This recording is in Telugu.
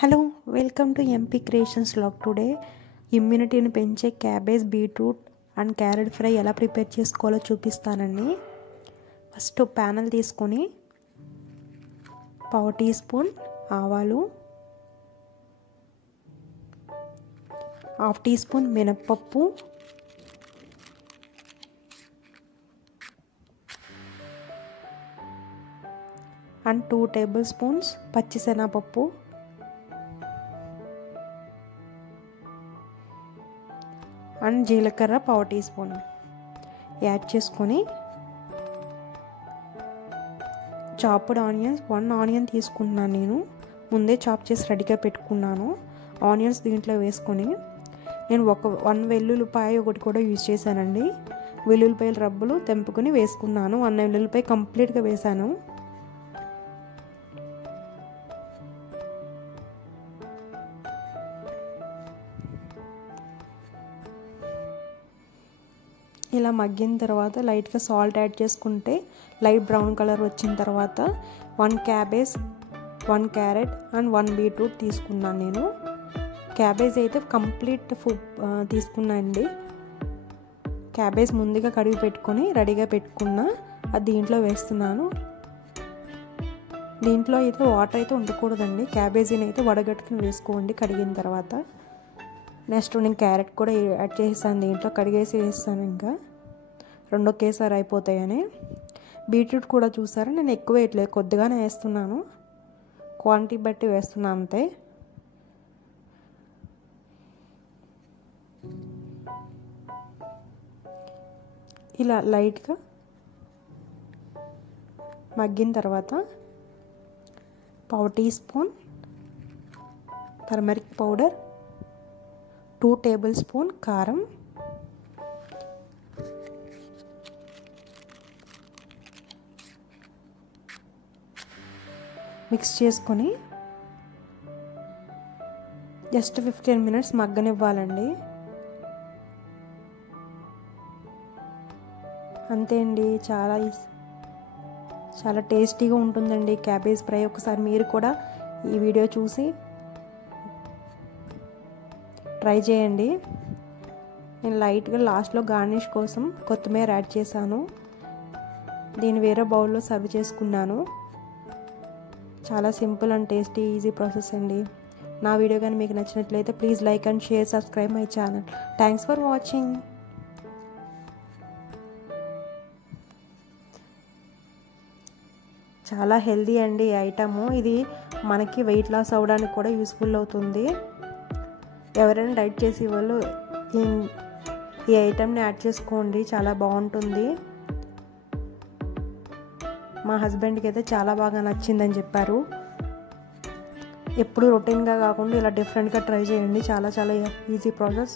Hello welcome to MP creations vlog. Today ఇమ్యూనిటీని పెంచే cabbage, beetroot and carrot fry ఎలా ప్రిపేర్ చేసుకోవాలో చూపిస్తానండి. ఫస్ట్ ప్యానెల్ తీసుకొని 1/2 టీ స్పూన్ ఆవాలు, 1/2 టీ స్పూన్ మినప్పప్పు, అండ్ 2 టేబుల్ స్పూన్స్ పచ్చిశనగపప్పు, అండ్ జీలకర్ర 1/2 టీ స్పూన్ యాడ్ చేసుకొని చాప్డ్ ఆనియన్స్ 1 ఆనియన్ తీసుకున్నాను. నేను ముందే చాప్ చేసి రెడీగా పెట్టుకున్నాను. ఆనియన్స్ దీంట్లో వేసుకొని నేను 1 వెల్లుల్లిపాయ ఒకటి కూడా యూజ్ చేశానండి. వెల్లుల్లిపాయల రబ్బులు తెంపుకొని వేసుకున్నాను. 1 వెల్లుల్లిపాయ కంప్లీట్గా వేసాను. ఇలా మగ్గిన తర్వాత లైట్గా సాల్ట్ యాడ్ చేసుకుంటే లైట్ బ్రౌన్ కలర్ వచ్చిన తర్వాత 1 క్యాబేజ్, 1 క్యారెట్ అండ్ 1 బీట్రూట్ తీసుకున్నాను. నేను క్యాబేజ్ అయితే కంప్లీట్ తీసుకున్నానండి. క్యాబేజ్ ముందుగా కడిగి పెట్టుకొని రెడీగా పెట్టుకున్నా, అది దీంట్లో వేస్తున్నాను. దీంట్లో అయితే వాటర్ అయితే ఉండకూడదండి. క్యాబేజీని అయితే వడగట్టుకుని వేసుకోండి కడిగిన తర్వాత. నెక్స్ట్ నేను క్యారెట్ కూడా యాడ్ చేసాను, దీంట్లో కడిగేసి వేస్తాను. ఇంకా 2 ఒకేసారి అయిపోతాయని. బీట్రూట్ కూడా చూసారా, నేను ఎక్కువ వేయట్లేదు, కొద్దిగానే వేస్తున్నాను. క్వాంటిటీ బట్టి వేస్తున్నాను అంతే. ఇలా లైట్గా మగ్గిన తర్వాత 1/2 teaspoon turmeric powder, 2 tablespoon కారం, మిక్స్ చేసుకొని జస్ట్ 15 మినిట్స్ మగ్గనివ్వాలండి. అంతే అండి, చాలా టేస్టీగా ఉంటుందండి క్యాబేజ్ ఫ్రై. ఒకసారి మీరు కూడా ఈ వీడియో చూసి ట్రై చేయండి. నేను లైట్గా లాస్ట్లో గార్నిష్ కోసం కొత్తిమీర యాడ్ చేశాను. దీన్ని వేరే బౌల్లో సర్వ్ చేసుకున్నాను. చాలా simple and tasty easy process అండి. నా వీడియో కానీ మీకు నచ్చినట్లయితే please like and share, subscribe my channel. Thanks for watching. చాలా హెల్దీ అండి ఈ ఐటము. ఇది మనకి వెయిట్ లాస్ అవ్వడానికి కూడా యూస్ఫుల్ అవుతుంది. ఎవరైనా డైట్ చేసే వాళ్ళు ఈ ఐటమ్ని యాడ్ చేసుకోండి, చాలా బాగుంటుంది. మా హస్బెండ్కి అయితే చాలా బాగా నచ్చిందని చెప్పారు. ఎప్పుడు రొటీన్గా కాకుండా ఇలా డిఫరెంట్గా ట్రై చేయండి. చాలా ఈజీ ప్రాసెస్.